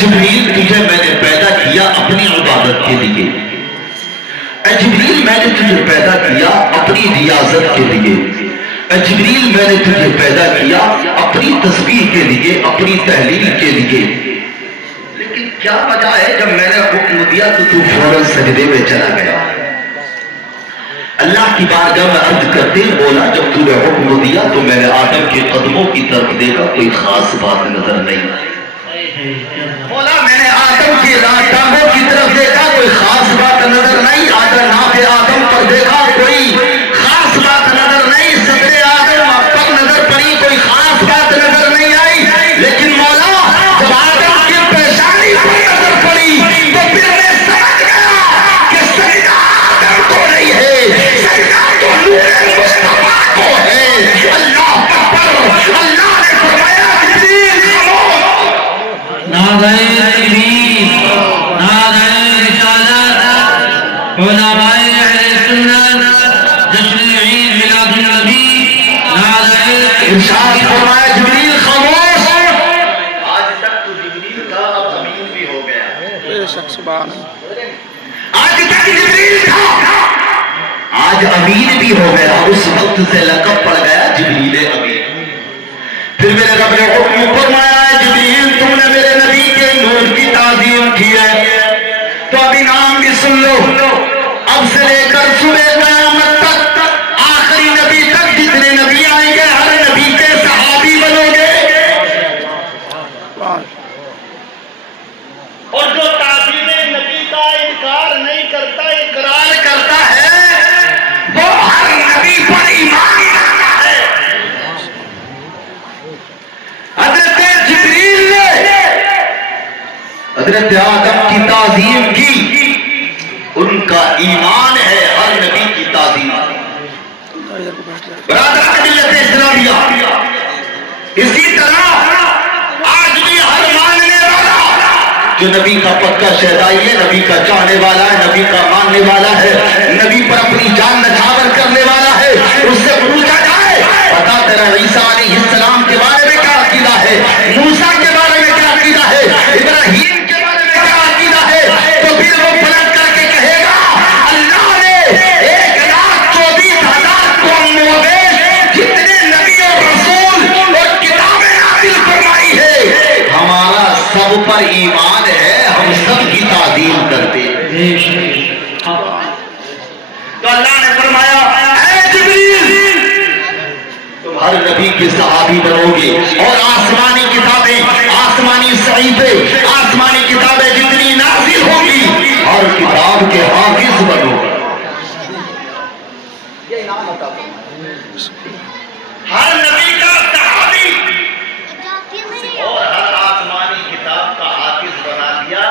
جبریل تجھے میں نے پیدا کیا اپنی عبادت کے لیے، اے جبریل میں نے تجھے پیدا کیا اپنی ریاضت کے لیے، اے جبریل میں نے تجھے پیدا کیا اپنی تسبیح کے لیے، اپنی تحلیل کے لیے، لیکن کیا وجہ ہے جب میں نے حکم دیا تو تو فوراً سجدے میں چلا گیا؟ اللہ کی بارگاہ میں عرض کرتے ہیں مولا جب تو نے حکم دیا تو میں نے آدم کے قدموں کی طرف دیکھا، کوئی خاص بات نظر نہیں آئی۔ مولا میں نے آدم کے ٹانگوں کی طرف دیکھا، کوئی خاص بات نظر نہیں، ناف آدم پر دیکھا، کوئی خاص بات نظر نہیں، صدر آدم پر نظر پڑی، کوئی خاص بات نظر نہیں آئی، لیکن مولا جب آدم کی پیشانی پر نظر پڑی تو پھر میں سمجھ گیا کہ سجدہ آدم کو نہیں ہے، سجدہ تو نور مصطفیٰ کو ہے۔ اللہ اکبر۔ اللہ نے فرمایا جبریل خاموش۔ نعرہ تکبیر، نعرہ رسالت، علماء اہل سنت، جشن عید میلاد النبی، نعرہ ارشاد فرمایا جبریل خاموش۔ آج تک تو جبریل تھا، اب امین بھی ہو گیا۔ آج تک جبریل تھا، آج امین بھی ہو گیا۔ اس وقت سے لقب پڑ گیا جبریل امین۔ پھر میرے رب نے حکم فرمایا جبریل تم نے میرے نبی کے نور کی تعظیم کی ہے تو اب انعام بھی سن لو، اب سے لے کر صبح قیامت تک آخری نبی تک جتنے نبی آئیں گے ہر نبی کے صحابی بنو گے، اور جو تعظیم نبی کا انکار نہیں کرتا اقرار کرتا ہے وہ ہر نبی پر ایمان لاتا ہے۔ حضرت جبریل نے حضرت آدم کی تعظیم کی، ان کا ایمان ہے ہر نبی کی تعظیم۔ برادران ملت اسلامیہ، اسی طرح آج بھی ہر ماننے والا جو نبی کا پکا شہدائی ہے، نبی کا چاہنے والا ہے، نبی کا ماننے والا ہے، نبی پر اپنی جان نچھاور کرنے والا ہے، اس سے پوچھا جائے بتا تیرا عیسیٰ علیہ السلام کے بارے میں کیا عقیدہ ہے، موسیٰ کے بارے میں کیا عقیدہ ہے، ابراہیم کے بارے میں کیا عقیدہ ہے، تو پھر وہ پلٹ کر کے کہے گا اللہ نے 1,24,000 قوم مویش جتنے نبی اور رسول اور کتابیں نازل فرمائی ہے، ہمارا سب پر ایمان ہے، ہم سب کی تعظیم کرتے ہیں۔ تو اللہ نے فرمایا اے جبریل تم ہر نبی کے صحابی بنو گے، اور آسمانی کتابیں، آسمانی صحیفے، آسمانی کتابیں جتنی نازل ہوں گی ہر کتاب کے حافظ بنو گے۔ ہر نبی کا صحابی اور ہر آسمانی کتاب کا حافظ بنا دیا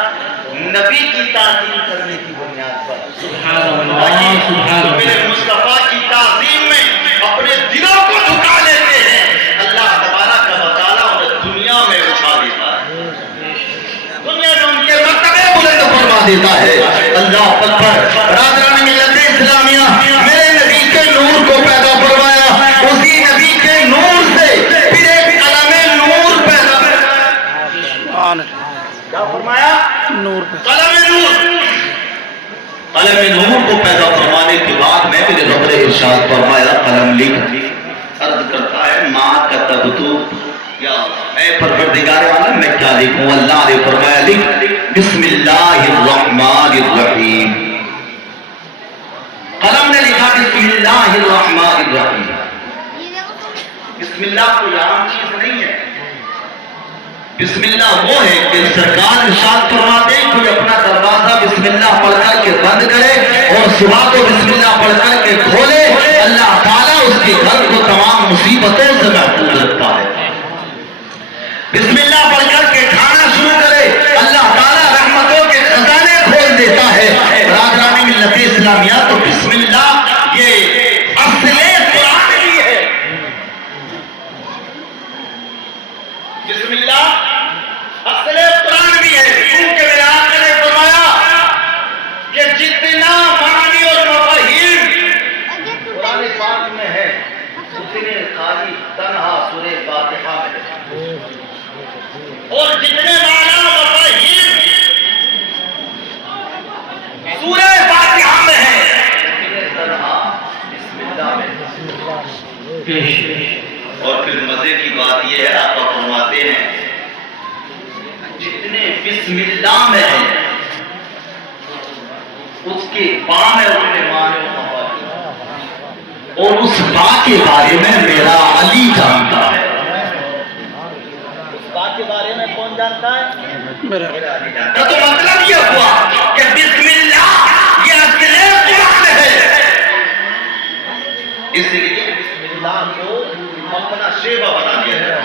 نبی کی تعظیم کرنے کی بنیاد پر۔ سبحان اللہ، سبحان تو میرے اللہ۔ مصطفیٰ کی تعظیم میں اپنے دلوں کو جھکا لیتے ہیں، اللہ تبارک و تعالیٰ انہیں دنیا میں اٹھا دیتا ہے، دنیا میں ان کے مرتبے بلند فرما دیتا ہے۔ اللہ اکبر۔ برادران ملت اسلامیہ، میرے نبی کے نور کو پیدا فرمایا، اسی نبی کے نور سے پھر ایک قلم نور پیدا کیا فرمایا؟ نور قلم نور۔ قلم نور کو پیدا فرمانے کے بعد میں میرے رب نے ارشاد فرمایا قلم لکھ۔ عرض کرتا ہے ما کتبت یا اے پروردگار عالم میں کیا لکھوں؟ اللہ نے فرمایا لکھ بسم اللہ الرحمن الرحیم۔ قلم نے لکھا بسم اللہ الرحمن الرحیم۔ بسم اللہ کوئی عام چیز نہیں ہے، بسم اللہ وہ ہے کہ سرکار ارشاد فرماتے ہیں کوئی اپنا دروازہ بسم اللہ پڑھ کر کے بند کرے اور صبح کو بسم اللہ پڑھ کر کے کھولے، اللہ تعالیٰ اس کے گھر کو تمام مصیبتوں سے محفوظ رکھتا ہے۔ بسم اللہ پڑھ کر کے کھانا شروع کرے، اللہ تعالیٰ رحمتوں کے خزانے کھول دیتا ہے۔ برادران ملت اسلامیہ، تو بسم اللہ یہ اصل قرآن بھی ہے۔ بسم اللہ اصل قرآن بھی ہے، کیونکہ میرے آقا نے فرمایا کہ جتنا معنی اور مفاہیم قرآن پاک میں ہے اتنے خالی تنہا سورہ فاتحہ میں ہے، اور جتنے معنی اور مفاہیم اور پھر مزے کی بات یہ ہے آپ فرماتے ہیں جتنے بسم اللہ میں ہیں اس کے با میں اتنے معنی و مفاہیم، اور اس با کے بارے میں میرا علی جانتا ہے۔ اس با کے بارے میں کون جانتا ہے؟ میرا علی جانتا ہے۔ تو مطلب یہ ہوا کہ بسم اللہ یہ اصل قرآن ہے، اس لیے بسم اللہ کو اپنا شیبہ بنا دیا جائے۔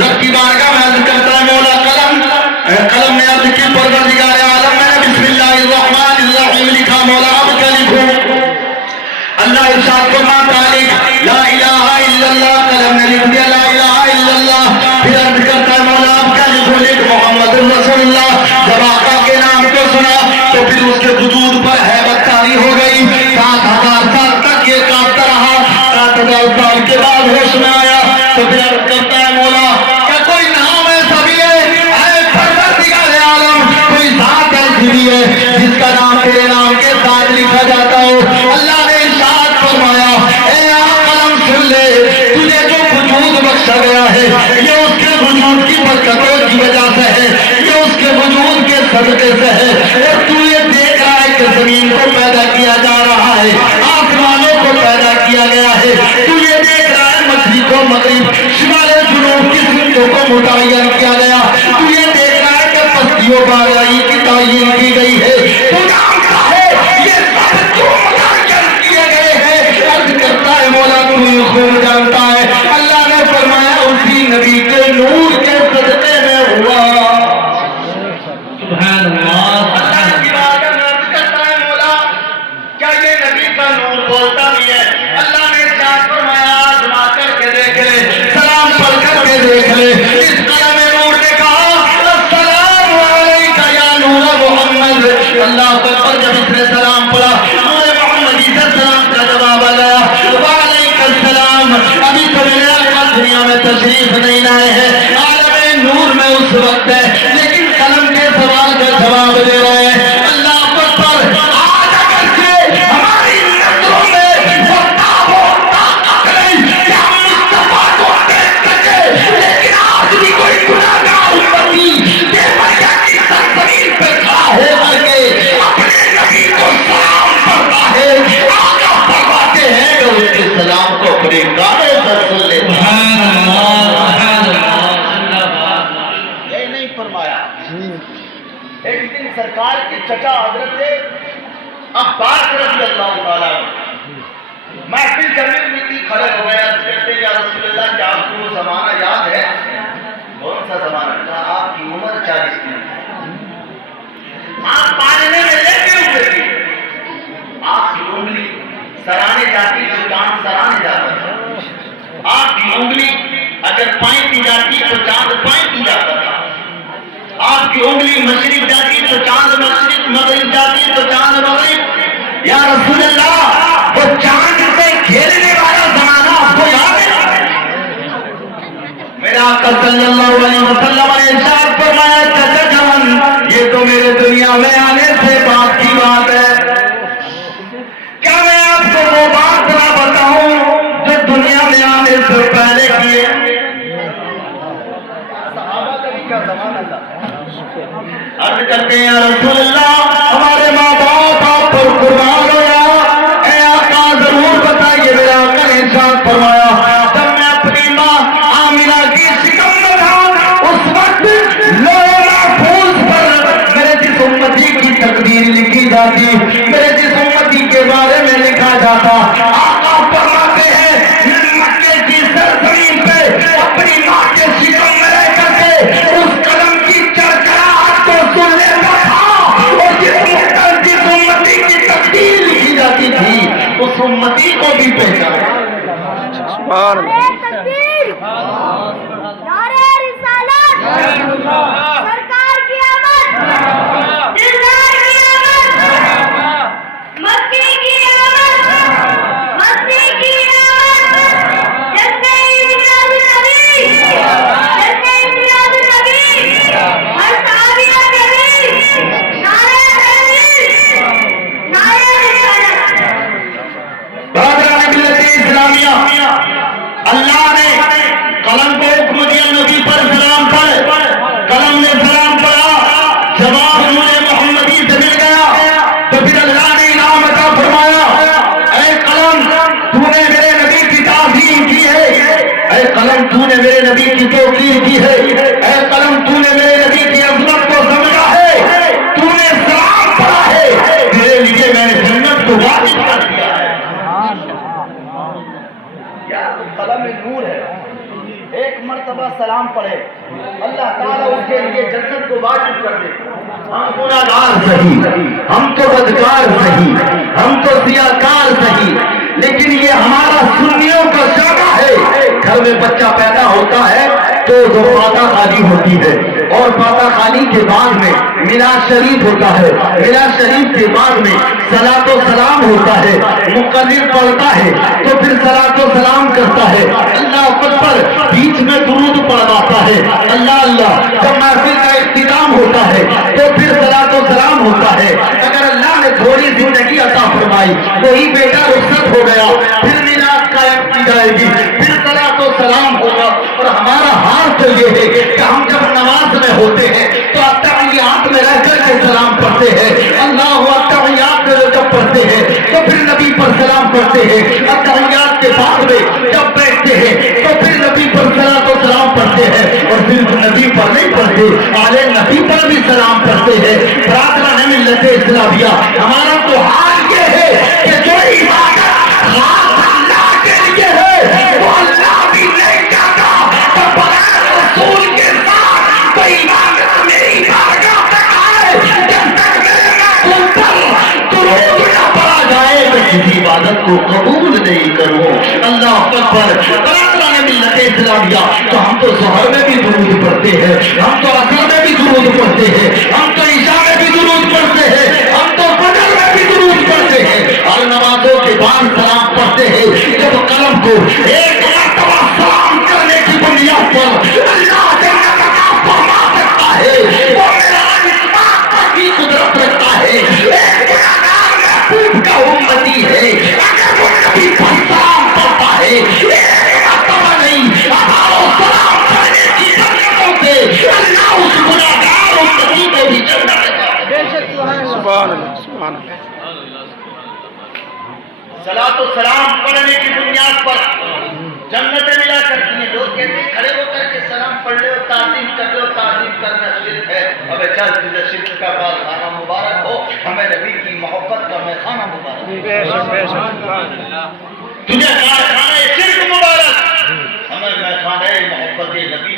رب کی بارگاہ میں عرض کرتا ہے مولا قلم نے عرض کی پروردگار عالم میں نے بسم اللہ الرحمن الرحیم لکھا، مولا اب کیا لکھوں؟ اللہ ارشاد فرماتا ہے لا الہ الا اللہ، قلم نے لکھ دیا لا الہ الا اللہ۔ پھر عرض کرتا ہے مولا اب کیا لکھوں؟ لکھ محمد رسول اللہ۔ جب آقا کے نام کو سنا تو پھر اس کے وجود پر ہیبت طاری ہو گئی۔ 7000 سال تک یہ کانپتا رہا، 7000 سال کے بعد ہوش میں آیا تو پھر عرض کرتا ہے مولا کیا کوئی نام ایسا بھی ہے اے پروردگار عالم، کوئی ذات ایسی بھی ہے جس کا نام تیرے نام کے ساتھ لکھا جاتا ہو؟ اللہ نے ارشاد فرمایا اے قلم سن لے، تجھے جو وجود بخشا گیا ہے یہ اس کے وجود کی برکتوں کی وجہ سے ہے، یہ اس کے وجود کے صدقے سے ہے۔ اور تو یہ دیکھ رہا ہے کہ زمین کو پیدا کیا جا رہا ہے، آسمانوں کو پیدا کیا گیا ہے، تو یہ دیکھ رہا ہے مشرق و مغرب شمال جنوب کی سمتوں کو متعین کیا گیا، تو یہ دیکھ رہا ہے کہ پستیوں باریائی کی تعین کی گئی ہے، تو جانتا ہے یہ سب کیوں متعین کیے گئے ہیں؟ عرض کرتا ہے مولا تو یہ خوب جانتا ہے۔ اللہ نے فرمایا اسی نبی کے نور کے صدقے میں ہوا۔ سبحان اللہ۔ اللہ کی بارگاہ میں عرض کرتا ہے مولا کیا یہ نبی کا نور بولتا بھی ہے؟ اللہ نے ارشاد فرمایا آزما کر کے دیکھ لے، سلام پڑھ کر کے دیکھ لے۔ اس قلم نور نے کہا السلام علیکہ یا نور محمد۔ اللہ پر جب اس نے سلام پڑھا نور محمدی سے سلام کا جواب آیا وعلیکم السلام۔ ابھی تو میرے آقا دنیا میں تشریف نہیں لائے ہیں، عالم نور میں اس وقت ہے، لیکن قلم کے سوال کا جواب دے رہے ہیں۔ اللہ پر آج اگر سے ہماری نظروں میں وہ تاب و طاقت نہیں کہ ہم مصطفیٰ کو دیکھ سکے، لیکن آج بھی کوئی گناہگار امتی دیوبندیا کی سرزمین پہ کھڑا ہو کر کے اپنے نبی کو سلام پڑھتا ہے، آقا فرماتے ہیں کہ اس کے سلام کو اپنے گانے پر سن لیتا ہے۔ سبحان اللہ، سبحان اللہ۔ یہ نہیں فرمایا۔ ایک دن سرکار کی چچا حضرت عباس رضی اللہ تعالیٰ محفل جمیل میں کی کھڑے ہو گئے، عرض کرتے ہیں یا رسول اللہ کیا آپ کو وہ زمانہ یاد ہے؟ کون سا زمانہ؟ کہا آپ کی عمر 40 کی ہے، آپ پالنے میں لیتے ہوئے تھے، آپ کی انگلی سرانے جاتی تو چاند سرانے جاتا تھا، آپ کی انگلی اگر پائیں جاتی تو چاند پائیں جاتا تھا، آپ کی انگلی مشرق جاتی تو چاند مشرق، مغرب جاتی تو چاند مغرب۔ یا رسول اللہ وہ چاند سے کھیلنے والا زمانہ آپ کو یاد ہے؟ میرا آقا صلی اللہ علیہ وسلم نے ارشاد فرمایا چچا جان یہ تو میرے دنیا میں آنے سے بعد کی بات ہے، کیا میں آپ کو وہ بات نہ بتاؤں جو دنیا میں آنے سے پہلے کی ہے؟ عرض کرتے ہیں یا رسول اللہ ہمارے ماں باپ آپ پر قربان ہوا، اے آقا ضرور بتائیے۔ میرا آقا نے ارشاد فرمایا جب میں اپنی ماں آمنہ کی شکم میں تھا اس وقت لوح محفوظ پر میرے جس امتی کی تقدیر لکھی جاتی، میرے جس امتی کے بارے میں لکھا جاتا، آقا فرماتے ہیں میں مکے کی سرزمین پہ اپنی ماں کے شکم میں رہ کر کے اس قلم کی چرچراہٹ کو سن لیتا تھا، اور جس امتی کی تقدیر لکھی جاتی تھی اس امتی کو بھی پہچانا۔ نعرہ رسالت، سرکار کی آمد، دلدار کی آمد، مکی کی آمد، مسیح کی آمد، جشن میلاد النبی، جشن میلاد النبی، مرحبا نبی، نعرہ تکبیر، نعرہ رسالت۔ برادران ملت اسلامیہ اللہ قلم کو حکم دیا نبی پر سلام پڑھ، قلم نے سلام پڑھا، جواب نور محمدی سے مل گیا، تو پھر اللہ نے انعام عطا فرمایا، اے قلم تو نے میرے نبی کی تعظیم کی ہے، اے قلم تو نے میرے نبی کی توقیر کی ہے، اے قلم تو نے میرے نبی کی عظمت کو سمجھا ہے، تو نے سلام پڑھا ہے، تیرے لیے میں نے جنت کو واجب کر دیا ہے۔ کیا قلم نور ہے، ایک مرتبہ سلام پڑھے اللہ تعالیٰ اس کے لیے جنت کو واجب کر دے۔ ہم گناہگار سہی، ہم تو بدکار سہی، ہم تو سیاہکار سہی، لیکن یہ ہمارا سنیوں کا شعبہ ہے۔ گھر میں بچہ پیدا ہوتا ہے تو پاتا خالی ہوتی ہے، اور پاتا خالی کے بعد میں میلاد شریف ہوتا ہے، میلاد شریف کے بعد میں صلاۃ و سلام ہوتا ہے، مقرر پڑھتا ہے تو پھر صلاۃ و سلام کرتا ہے، اللہ اکبر بیچ میں درود پڑھواتا ہے، اللہ اللہ جب محفل کا اختتام ہوتا ہے تو پھر صلاۃ و سلام ہوتا ہے۔ اگر اللہ نے تھوڑی زندگی عطا فرمائی، وہی بیٹا رخصت ہو گیا، پھر میلاد قائم کی جائے گی، پھر صلاۃ و سلام ہوگا۔ اور ہمارا حال تو یہ ہے کہ ہم جب نماز میں ہوتے ہیں تو التحیات میں رہ کر کے سلام پڑھتے ہیں، اللہ التحیات میں جب پڑھتے ہیں تو پھر نبی پر سلام پڑھتے ہیں، التحیات کے بعد میں جب بیٹھتے ہیں تو پھر نبی پر صلاۃ و سلام پڑھتے ہیں، اور صرف نبی پر نہیں پڑھتے، آلے نبی پر بھی سلام پڑھتے ہیں۔ برادران ملت اسلامیہ، ہمارا تو حال یہ ہے کہ جو عبادت خاص اللہ کے لیے ہے وہ اللہ بھی نہیں چاہتا، تو بغیر رسول کے ساتھ کوئی عبادت میری بارگاہ تک آئے جب تک میرے محبوب پر درود نہ پڑھا جائے میں کسی عبادت کو قبول نہیں کروں۔ اللہ اکبر۔ برادران ملت اسلامیہ، تو ہم تو ظہر میں بھی درود پڑھتے ہیں، ہم تو عصر میں بھی درود پڑھتے ہیں، ہم تو عشاء میں بھی درود پڑھتے ہیں، ہم تو فجر میں بھی درود پڑھتے ہیں، اور نمازوں کے بعد سلام پڑھتے ہیں۔ جب قلم کو ایک مرتبہ سلام کرنے کی بنیاد پر اللہ جنت عطا فرما سکتا ہے، وہ میرا اس بات پر بھی قدرت رکھتا ہے، ایک گناہگار محبوب کا امتی ہے، اگر وہ نبی پر سلام پڑھتا ہے، ایک مرتبہ نہیں ہزاروں سلام پڑھنے کی برکتوں سے اللہ اس گناہگار امتی کو بھی جنت عطا سبحان اللہ سبحان اللہ۔ صلاۃ و سلام پڑھنے کی بنیاد پر جنتیں ملا کرتی ہیں۔ لوگ کہتے ہیں کھڑے ہو کر کے سلام پڑھ لے اور تعظیم کر لے، اور تعظیم کرنا شرک ہے۔ اب چل تجھے شرک کا کارخانہ مبارک ہو، ہمیں نبی کی محبت کا میخانہ مبارک ہو۔ بے شک بے شک سبحان اللہ۔ تجھے کارخانہ شرک مبارک، ہمیں میخانہ محبت نبی